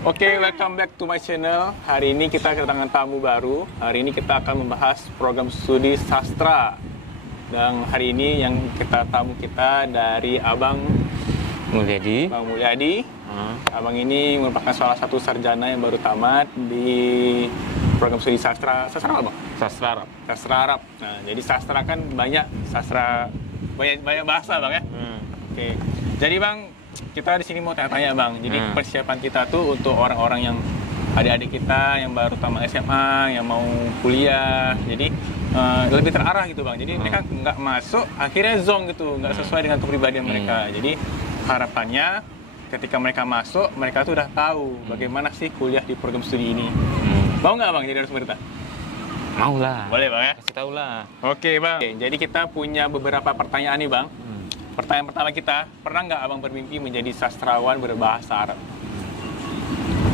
Oke, welcome back to my channel. Hari ini kita kedatangan tamu baru. Hari ini kita akan membahas program studi sastra. Dan hari ini yang tamu kita dari Abang Mulyadi. Bang Mulyadi. Abang ini merupakan salah satu sarjana yang baru tamat di program studi sastra. Sastra apa, Bang? Sastra Arab. Sastra Arab. Nah, jadi sastra kan banyak sastra, banyak bahasa, Bang ya. Oke. Jadi, Bang, kita di sini mau tanya-tanya, Bang. Jadi persiapan kita tuh untuk orang-orang yang adik-adik kita yang baru tamat SMA, yang mau kuliah. Jadi lebih terarah gitu, Bang. Jadi mereka nggak masuk, akhirnya zonk gitu, nggak sesuai dengan kepribadian mereka. Jadi harapannya ketika mereka masuk, mereka tuh udah tahu bagaimana sih kuliah di program studi ini. Mau nggak, Bang, jadi harus berita? Mau lah. Boleh, Bang ya? Kasih tahu lah. Oke, Bang. Oke, jadi kita punya beberapa pertanyaan nih, Bang. Pertanyaan pertama kita, pernah nggak Abang bermimpi menjadi sastrawan berbahasa Arab?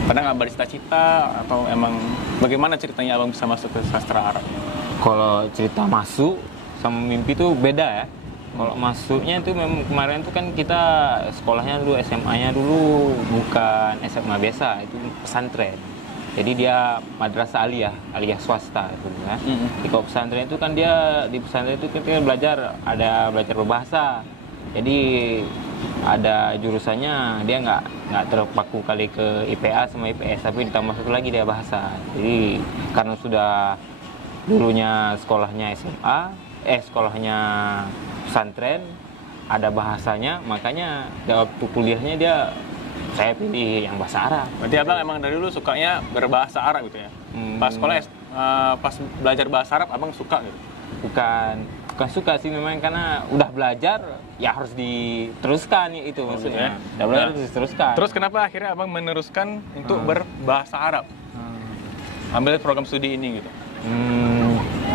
Pernah nggak bercita-cita atau emang bagaimana ceritanya Abang bisa masuk ke sastra Arab? Kalau cerita masuk sama mimpi tuh beda ya. Kalau masuknya itu memang kemarin tuh kan kita sekolahnya dulu SMA-nya dulu bukan SMA biasa, itu pesantren. Jadi dia madrasah aliyah swasta itu ya. Di pesantren itu kan dia di pesantren itu kita belajar berbahasa. Jadi ada jurusannya dia nggak terpaku kali ke IPA sama IPS, tapi ditambah satu lagi dia bahasa. Jadi karena sudah dulunya sekolahnya sekolahnya pesantren ada bahasanya, makanya waktu kuliahnya saya pilih yang bahasa Arab. Berarti Abang emang dari dulu sukanya berbahasa Arab gitu ya? Pas sekolah, pas belajar bahasa Arab Abang suka gitu? Bukan suka sih, memang karena udah belajar ya harus diteruskan itu maksudnya. Udah belajar harus diteruskan. Terus kenapa akhirnya Abang meneruskan untuk berbahasa Arab? Ambil program studi ini gitu?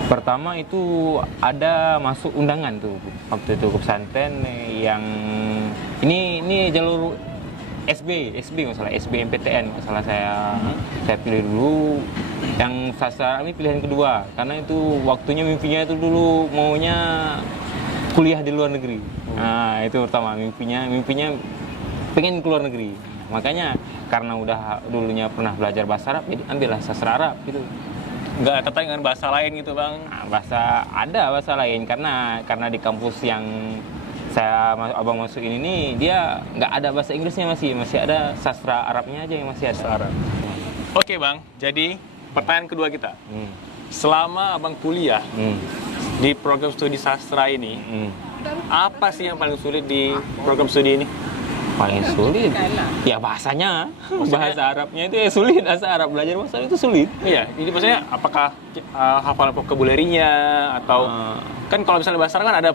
Pertama itu ada masuk undangan tuh waktu itu ke pesantren yang ini jalur SB nggak salah, SBMPTN nggak salah saya pilih dulu yang sastra ini pilihan kedua karena itu waktunya mimpinya itu dulu maunya kuliah di luar negeri. Nah itu pertama mimpinya pengen ke luar negeri, makanya karena udah dulunya pernah belajar bahasa Arab jadi ambillah sastra Arab gitu. Nggak tertarik dengan bahasa lain gitu, Bang? Nah, bahasa lain karena di kampus yang abang masukin ini dia nggak ada bahasa Inggrisnya, masih ada sastra Arabnya aja yang masih ada. Arab. Oke, Bang, jadi pertanyaan kedua kita, selama Abang kuliah di program studi sastra ini, apa sih yang paling sulit di program studi ini? Paling sulit ya bahasanya. Bahasa Arabnya itu ya sulit. Bahasa Arab, belajar bahasa Arab itu sulit. Iya, jadi maksudnya apakah hafalan vocabulary-nya atau kan kalau misalnya bahasa Arab kan ada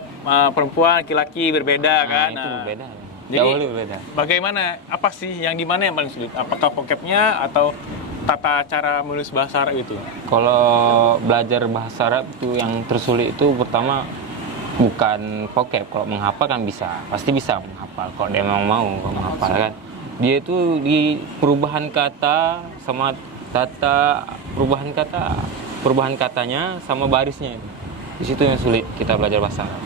perempuan, laki-laki berbeda kan. Itu berbeda. Jadi Jauh lebih berbeda. bagaimana, apa sih yang di mana yang paling sulit? Apakah vocab-nya atau tata cara menulis bahasa Arab itu? Kalau belajar bahasa Arab itu yang tersulit itu pertama bukan vocab. Kalau menghafal kan pasti bisa menghafal. Kalau dia memang mau menghafal kan. Dia itu di perubahan kata sama perubahan katanya sama barisnya itu. Di situ yang sulit kita belajar bahasa Arab.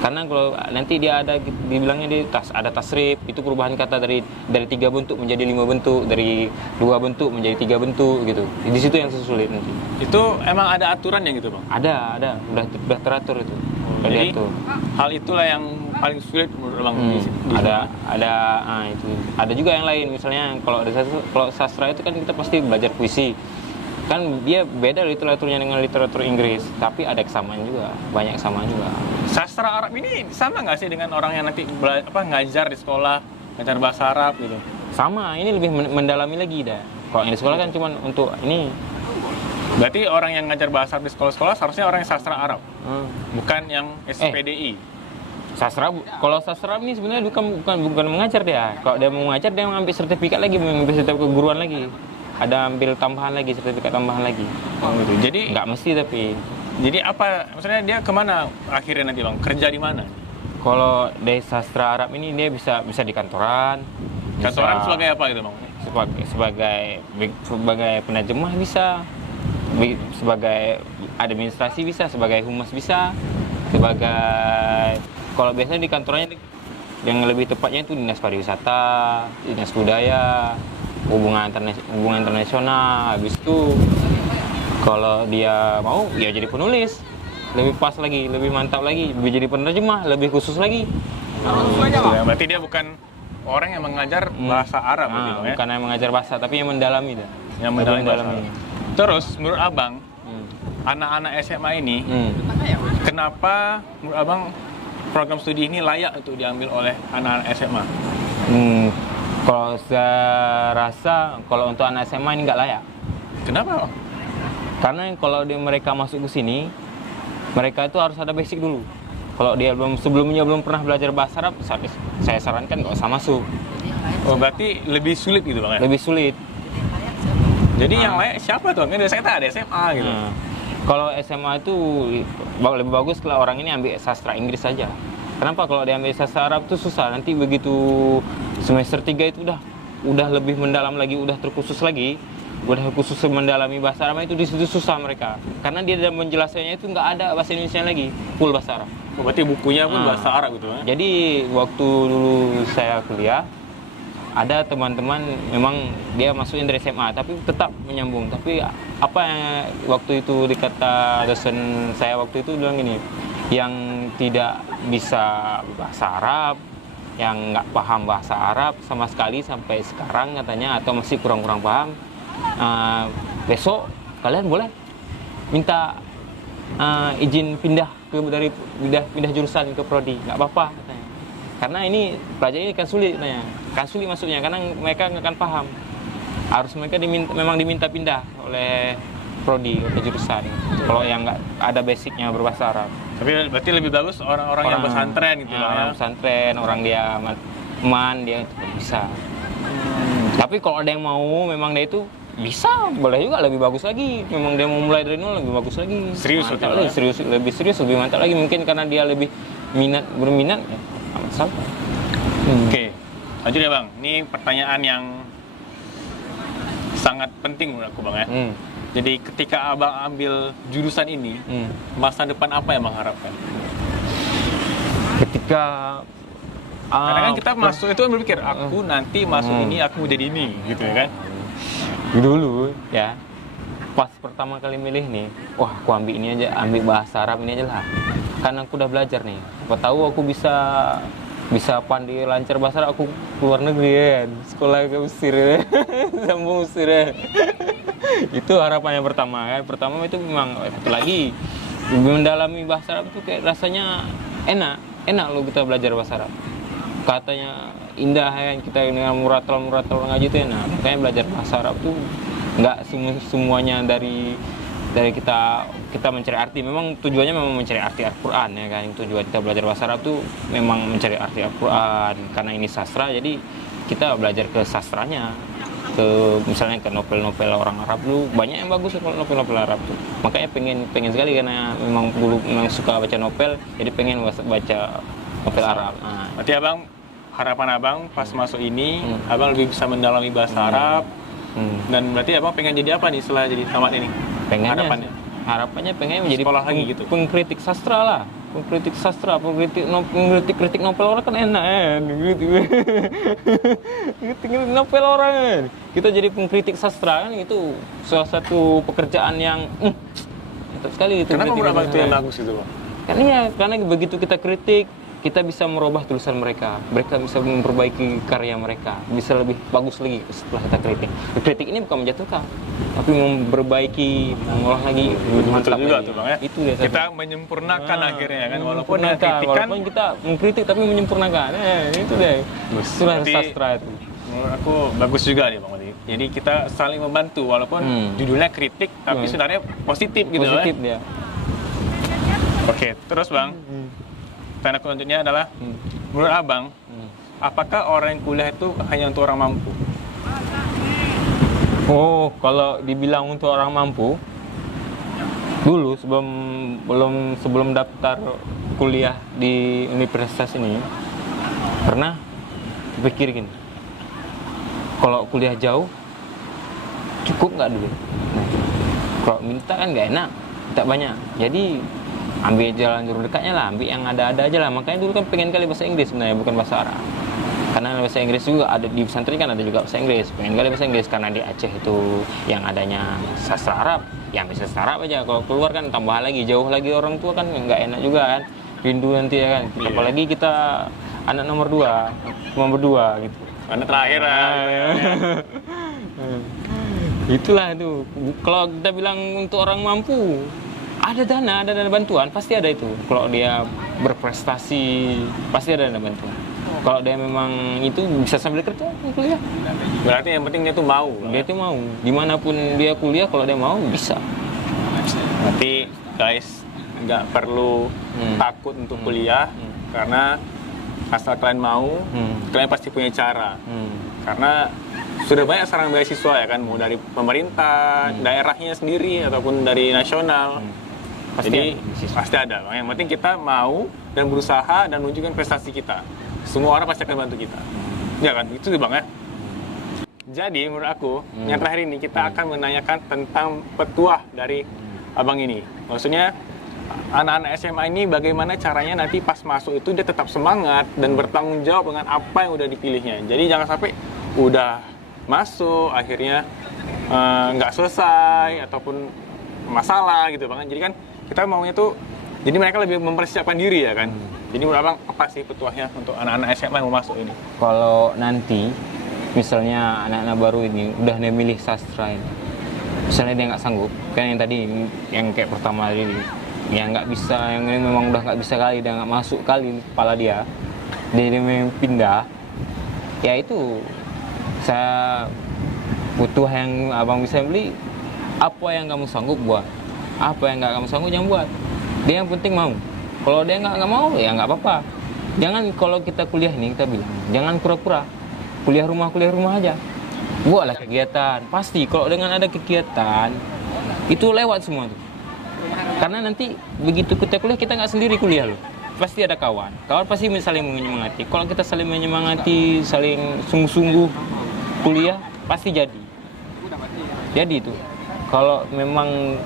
Karena kalau nanti dia dibilangnya ada tasrif, itu perubahan kata dari 3 bentuk menjadi 5 bentuk, dari 2 bentuk menjadi 3 bentuk gitu. Di situ yang sulit nanti. Itu emang ada aturannya gitu, Bang? Ada, udah teratur itu. Jadi hal itulah yang paling sulit menurut Bang. Itu. Ada juga yang lain, misalnya kalau sastra itu kan kita pasti belajar puisi. Kan dia beda literaturnya dengan literatur Inggris, tapi ada kesamaan juga, banyak kesamaan juga. Sastra Arab ini sama nggak sih dengan orang yang nanti ngajar di sekolah, ngajar bahasa Arab gitu? Sama, ini lebih mendalami lagi dah. Kalau yang di sekolah kan cuma untuk ini. Berarti orang yang ngajar bahasa Arab di sekolah-sekolah seharusnya orang yang sastra Arab, bukan yang SPDI. Kalau sastra ini sebenarnya bukan mengajar dia. Kalau dia mau mengajar dia mengambil sertifikat lagi, mengambil sertifikat keguruan lagi. Ada ambil sertifikat tambahan lagi. Gitu. Jadi nggak mesti tapi. Jadi apa? Maksudnya dia kemana akhirnya nanti, Bang? Kerja di mana? Kalau dari sastra Arab ini dia bisa di kantoran. Kantoran sebagai apa gitu, Bang? Sebagai penerjemah bisa. Sebagai administrasi bisa, sebagai humas bisa, sebagai kalau biasanya di kantornya yang lebih tepatnya itu dinas pariwisata, dinas budaya, hubungan internasional. Habis itu kalau dia mau ya jadi penulis, lebih pas lagi, lebih mantap lagi, jadi penerjemah, lebih khusus lagi. Ya, berarti dia bukan orang yang mengajar bahasa Arab gitu, ya? Bukan yang mengajar bahasa, tapi yang mendalami dah. Yang mendalami bahasa Arab. Terus menurut abang, anak-anak SMA ini, kenapa menurut abang program studi ini layak untuk diambil oleh anak-anak SMA? Kalau saya rasa kalau untuk anak SMA ini nggak layak. Kenapa? Karena kalau mereka masuk ke sini, mereka itu harus ada basic dulu. Kalau dia sebelumnya belum pernah belajar bahasa Arab, saya sarankan nggak usah masuk. Oh, berarti lebih sulit gitu bang ya? Lebih sulit. Jadi yang layak siapa tuh? Kan saya tak ada SMA gitu. Kalau SMA itu lebih bagus kalau orang ini ambil sastra Inggris saja. Kenapa? Kalau dia ambil sastra Arab itu susah. Nanti begitu semester 3 itu udah lebih mendalam lagi, udah terkhusus lagi. Udah khusus mendalami bahasa Arab itu di situ susah mereka. Karena dia dalam menjelaskannya itu nggak ada bahasa Indonesia lagi, full bahasa Arab. Oh, berarti bukunya pun bahasa Arab gitu ya? Jadi waktu dulu saya kuliah, ada teman-teman memang dia masukin dari SMA tapi tetap menyambung. Tapi apa yang waktu itu dikata dosen saya waktu itu bilang gini, yang tidak bisa bahasa Arab, yang nggak paham bahasa Arab sama sekali sampai sekarang katanya, atau masih kurang-kurang paham, besok kalian boleh minta izin pindah jurusan ke prodi, nggak apa-apa katanya. Karena ini pelajar ini kan sulit katanya. Kan sulit masuknya karena mereka nggak akan paham. Harus mereka memang diminta pindah oleh prodi atau jurusan. Kalau yang nggak ada basicnya berbahasa Arab. Tapi berarti lebih bagus orang-orang yang pesantren gitu ya? Orang pesantren, orang dia dia bisa. Tapi kalau ada yang mau memang dia itu bisa, boleh juga, lebih bagus lagi. Memang dia mau mulai dari nol, lebih bagus lagi. Serius mantap lagi, lebih serius, lebih mantap lagi. Mungkin karena dia lebih berminat, ya, amat salah. Oke, lanjut ya bang. Ini pertanyaan yang sangat penting menurut aku bang ya. Jadi ketika abang ambil jurusan ini, masa depan apa yang bang harapkan? Ketika karena kan kita masuk itu kan berpikir, aku nanti masuk ini, aku mau jadi ini, gitu ya kan? Dulu ya, pas pertama kali milih nih, wah aku ambil ini aja, ambil bahasa Arab ini aja lah. Karena aku udah belajar nih, apa tahu aku bisa pandai lancar bahasa Arab, aku keluar negeri ya, sekolah ke Mesir ya, sambung Mesir ya. Itu harapan yang pertama kan. Pertama itu memang satu lagi, mendalami bahasa Arab itu kayak rasanya enak loh kita belajar bahasa Arab. Katanya indah ya, kita dengan muratal ngaji itu enak. Makanya belajar bahasa Arab tuh nggak semuanya dari kita mencari arti. Memang tujuannya memang mencari arti Al-Quran ya kan. Tujuan kita belajar bahasa Arab tuh memang mencari arti Al-Quran. Karena ini sastra, jadi kita belajar ke sastranya, misalnya ke novel-novel orang Arab dulu, banyak yang bagus kalau novel-novel Arab tuh. Makanya pengen sekali karena memang dulu memang suka baca novel, jadi pengen baca novel Arab. Berarti abang, harapan abang pas masuk ini, abang lebih bisa mendalami bahasa Arab. Dan berarti abang pengen jadi apa nih setelah jadi tamat ini? Harapannya pengen menjadi sekolah lagi gitu. Pengkritik sastra lah. Pengkritik sastra, kritik novel orang kan enak kan. Kritik novel orang kan. Kita jadi pengkritik sastra kan, itu salah satu pekerjaan yang mantap sekali itu. Kenapa menurut abang itu yang bagus itu bang? Karena begitu kita kritik, kita bisa merubah tulisan mereka bisa memperbaiki karya mereka, bisa lebih bagus lagi setelah kita kritik. Kritik ini bukan menjatuhkan, tapi memperbaiki, mengolah lagi, betul juga tuh bang ya. Itu dia, kita menyempurnakan akhirnya kan, walaupun kita mengkritik tapi menyempurnakan. Itu deh. Itulah sastra itu. Menurut aku bagus juga nih bang. Jadi kita saling membantu, walaupun judulnya kritik, tapi sebenarnya positif gitu. Positif dia. Oke, terus bang. Tanda selanjutnya adalah, menurut abang, apakah orang yang kuliah itu hanya untuk orang mampu? Oh, kalau dibilang untuk orang mampu, dulu sebelum daftar kuliah di universitas ini, pernah berpikir gini, kalau kuliah jauh, cukup nggak duit? Kalau minta kan nggak enak, minta banyak. Jadi ambil jalan jurus dekatnya lah, ambil yang ada-ada aja lah. Makanya dulu kan pengen kali bahasa Inggris sebenarnya, bukan bahasa Arab. Karena bahasa Inggris juga ada di pesantren kan, ada juga bahasa Inggris. Pengen kali bahasa Inggris karena di Aceh itu yang adanya sastra Arab, yang bisa sastra Arab aja. Kalau keluar kan tambah lagi, jauh lagi, orang tua kan nggak enak juga kan, rindu nanti ya kan. Iya. Apalagi kita anak nomor 2, cuma berdua gitu. Anak terakhir lah. Itulah itu. Kalau kita bilang untuk orang mampu, ada dana bantuan, pasti ada itu. Kalau dia berprestasi, pasti ada dana bantuan. Kalau dia memang itu bisa sambil kerja, kuliah. Berarti yang penting dia tuh mau. Dia tuh mau. Dimanapun dia kuliah, kalau dia mau bisa. Berarti guys nggak perlu takut untuk kuliah karena asal kalian mau, kalian pasti punya cara. Karena sudah banyak sekarang beasiswa ya kan, mau dari pemerintah, daerahnya sendiri ataupun dari nasional. Jadi pasti ada. Yang penting kita mau dan berusaha dan menunjukkan prestasi kita. Semua orang pasti akan bantu kita. Ya kan? Itu sih Bang ya. Jadi menurut aku, yang terakhir ini kita akan menanyakan tentang petuah dari abang ini. Maksudnya anak-anak SMA ini bagaimana caranya nanti pas masuk itu dia tetap semangat dan bertanggung jawab dengan apa yang udah dipilihnya. Jadi jangan sampai udah masuk akhirnya nggak selesai ataupun masalah gitu Bang. Jadi kan kita maunya tuh, jadi mereka lebih mempersiapkan diri ya kan. Jadi menurut abang apa sih petuahnya untuk anak-anak SMA yang mau masuk ini? Kalau nanti misalnya anak-anak baru ini udah milih sastra ini, misalnya dia nggak sanggup, kan yang tadi yang kayak pertama tadi, yang nggak bisa, yang ini memang udah nggak bisa kali, dia nggak masuk kali kepala dia memang pindah, ya itu saya butuh yang abang bisa beli. Apa yang kamu sanggup buat, apa yang nggak kamu sanggup jangan buat. Dia yang penting mau. Kalau dia nggak mau ya nggak apa-apa. Jangan, kalau kita kuliah nih kita bilang jangan pura-pura kuliah rumah aja. Buatlah kegiatan. Pasti kalau dengan ada kegiatan itu lewat semua tuh. Karena nanti begitu kita kuliah, kita nggak sendiri kuliah loh. Pasti ada kawan pasti saling menyemangati. Kalau kita saling menyemangati, saling sungguh-sungguh kuliah, pasti jadi itu. Kalau memang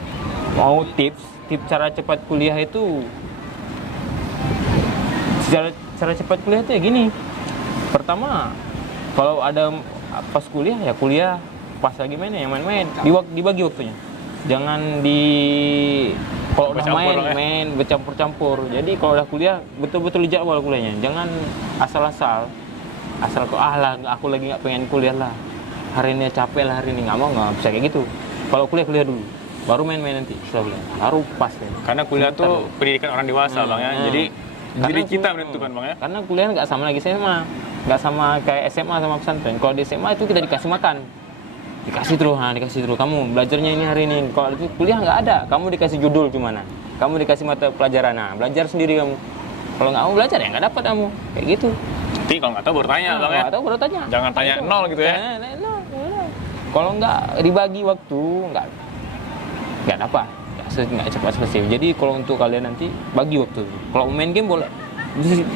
mau tips cara cepat kuliah itu, cara cepat kuliah itu ya gini. Pertama, kalau ada pas kuliah ya kuliah, pas lagi main ya main-main, dibagi waktunya. Jangan kalau udah main bercampur-campur. Jadi kalau udah kuliah betul-betul dijadwal kuliahnya. Jangan asal kok aku lagi nggak pengen kuliah lah. Hari ini capek lah, hari ini nggak bisa kayak gitu. Kalau kuliah dulu, baru main-main nanti setelah kuliah. Baru pas ya. Karena kuliah tuh pendidikan orang dewasa Bang ya. Jadi diri kita menentukan Bang ya. Karena kuliah nggak sama lagi SMA, nggak sama kayak SMA sama pesantren. Kalau di SMA itu kita dikasih makan, dikasih terus kamu belajarnya ini hari ini. Kalau itu kuliah nggak ada, kamu dikasih judul gimana, kamu dikasih mata pelajaran, belajar sendiri kamu. Kalau nggak mau belajar ya nggak dapat kamu, kayak gitu. Tapi kalau nggak tahu baru tanya Bang ya. Nggak tahu baru tanya. Jangan tanya nol gitu ya. Kalau nggak dibagi waktu nggak dapat, nggak cepat selesai. Jadi kalau untuk kalian nanti bagi waktu. Kalau main game boleh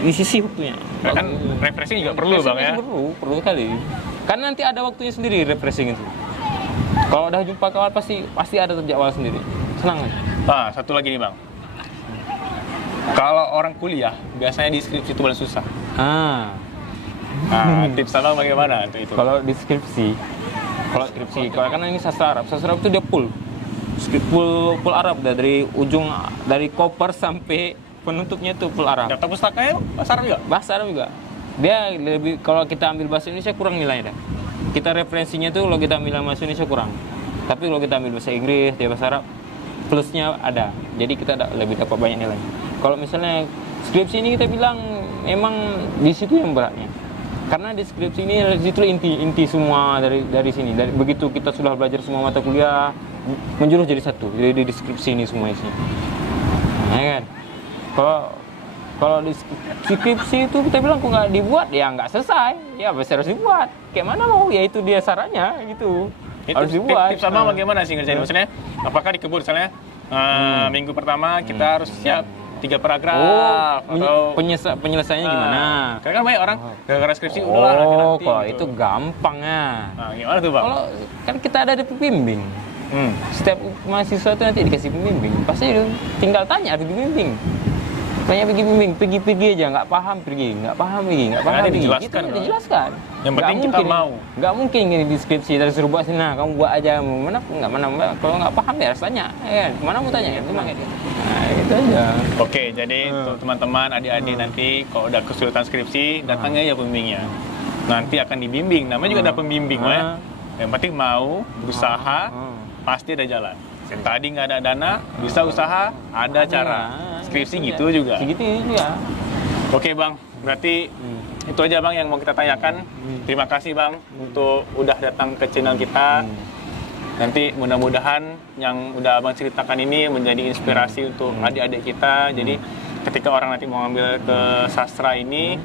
di sisi waktunya. Kan refreshing juga perlu Bang ya. Perlu kali. Karena nanti ada waktunya sendiri refreshing itu. Kalau udah jumpa kawan pasti ada terjadwal sendiri. Senang aja. Nah, satu lagi nih Bang. Kalau orang kuliah biasanya di skripsi itu paling susah. Tips abang bagaimana untuk itu? Kalau di skripsi, kalau karena ini sastra Arab itu dia full Arab dari ujung, dari koper sampai penutupnya itu full Arab. Daftar pustakanya bahasa Arab juga? Bahasa Arab juga. Dia lebih, kalau kita ambil bahasa Indonesia kurang nilainya. Kita referensinya tuh kalau kita ambil bahasa Indonesia kurang. Tapi kalau kita ambil bahasa Inggris, dia bahasa Arab, plusnya ada. Jadi kita lebih dapat banyak nilai. Kalau misalnya skripsi ini kita bilang memang di situ yang beratnya. Karena di skripsi ini itu inti semua dari sini. Begitu kita sudah belajar semua mata kuliah, menjurus jadi satu. Jadi di deskripsi ini semua isinya. Ya kan? Kalau di skripsi itu kita bilang kok nggak dibuat, ya nggak selesai. Ya pasti harus dibuat. Kayak mana mau? Ya itu dia sarannya gitu. Harus dibuat. Tips sama bagaimana sih ngerjain? Maksudnya, apakah di kebun misalnya minggu pertama kita harus siap 3 paragraf atau penyelesaiannya gimana? Karena kan banyak orang gara-gara skripsi udahlah nanti. Kalau itu gampang ya. Nah, gimana tuh Bang? Kalau kan kita ada di pembimbing. Setiap mahasiswa itu nanti dikasih pembimbing. Pasti tinggal tanya, harus dibimbing. Banyak pergi aja, nggak paham pergi. Karena dijelaskan, Gitu, kan? dijelaskan. Yang penting kita mau. Nggak mungkin gini di skripsi terus suruh buat sini, nah kamu buat aja. Kalau nggak paham ya harus tanya. Ya, kemana mau tanya? Itu makanya gitu. Nah, itu aja. Oke, jadi untuk teman-teman, adik-adik nanti kalau udah kesulitan skripsi, datangnya ya pembimbingnya. Nanti akan dibimbing, namanya juga ada pembimbing, ya. Yang penting mau, berusaha, pasti ada jalan. Tadi nggak ada dana, bisa usaha, ada cara. Skripsi gitu juga. Segitu juga. Oke Bang, berarti itu aja Bang yang mau kita tanyakan. Terima kasih Bang untuk udah datang ke channel kita. Nanti mudah-mudahan yang udah Abang ceritakan ini menjadi inspirasi untuk adik-adik kita. Jadi ketika orang nanti mau ngambil ke sastra ini,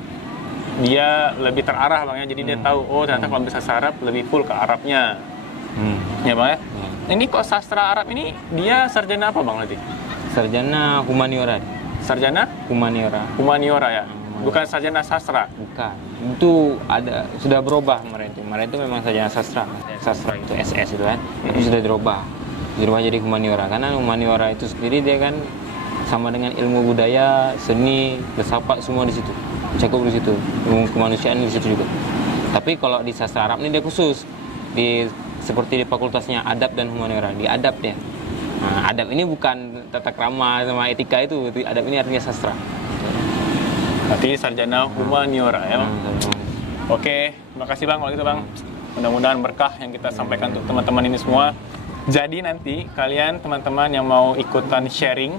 dia lebih terarah Bang ya. Jadi dia tahu, oh ternyata kalau ambil sastra Arab lebih full ke Arabnya. Ya Bang ya. Ini kok sastra Arab ini dia sarjana apa Bang nanti? Sarjana humaniora. Sarjana? Humaniora ya? Bukan sarjana sastra? Bukan. Itu sudah berubah kemarin itu. Kemarin itu memang sarjana sastra. Sastra itu SS itu kan. Itu sudah dirubah. Jadi humaniora. Karena humaniora itu sendiri dia kan sama dengan ilmu budaya, seni, filsafat semua di situ. Cakup di situ. Ilmu kemanusiaan di situ juga. Tapi kalau di sastra Arab ini dia khusus. Seperti di fakultasnya adab dan humaniora, di adab ya. Nah, adab ini bukan tata krama sama etika itu, adab ini artinya sastra. Berarti sarjana humaniora ya. Oke, terima kasih Bang kalau gitu Bang. Mudah-mudahan berkah yang kita sampaikan untuk teman-teman ini semua. Jadi nanti kalian teman-teman yang mau ikutan sharing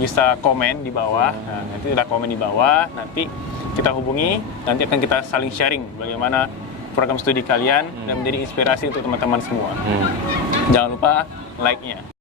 bisa komen di bawah. Nah, nanti udah komen di bawah, nanti kita hubungi, nanti akan kita saling sharing bagaimana program studi kalian dan menjadi inspirasi untuk teman-teman semua. Jangan lupa like-nya.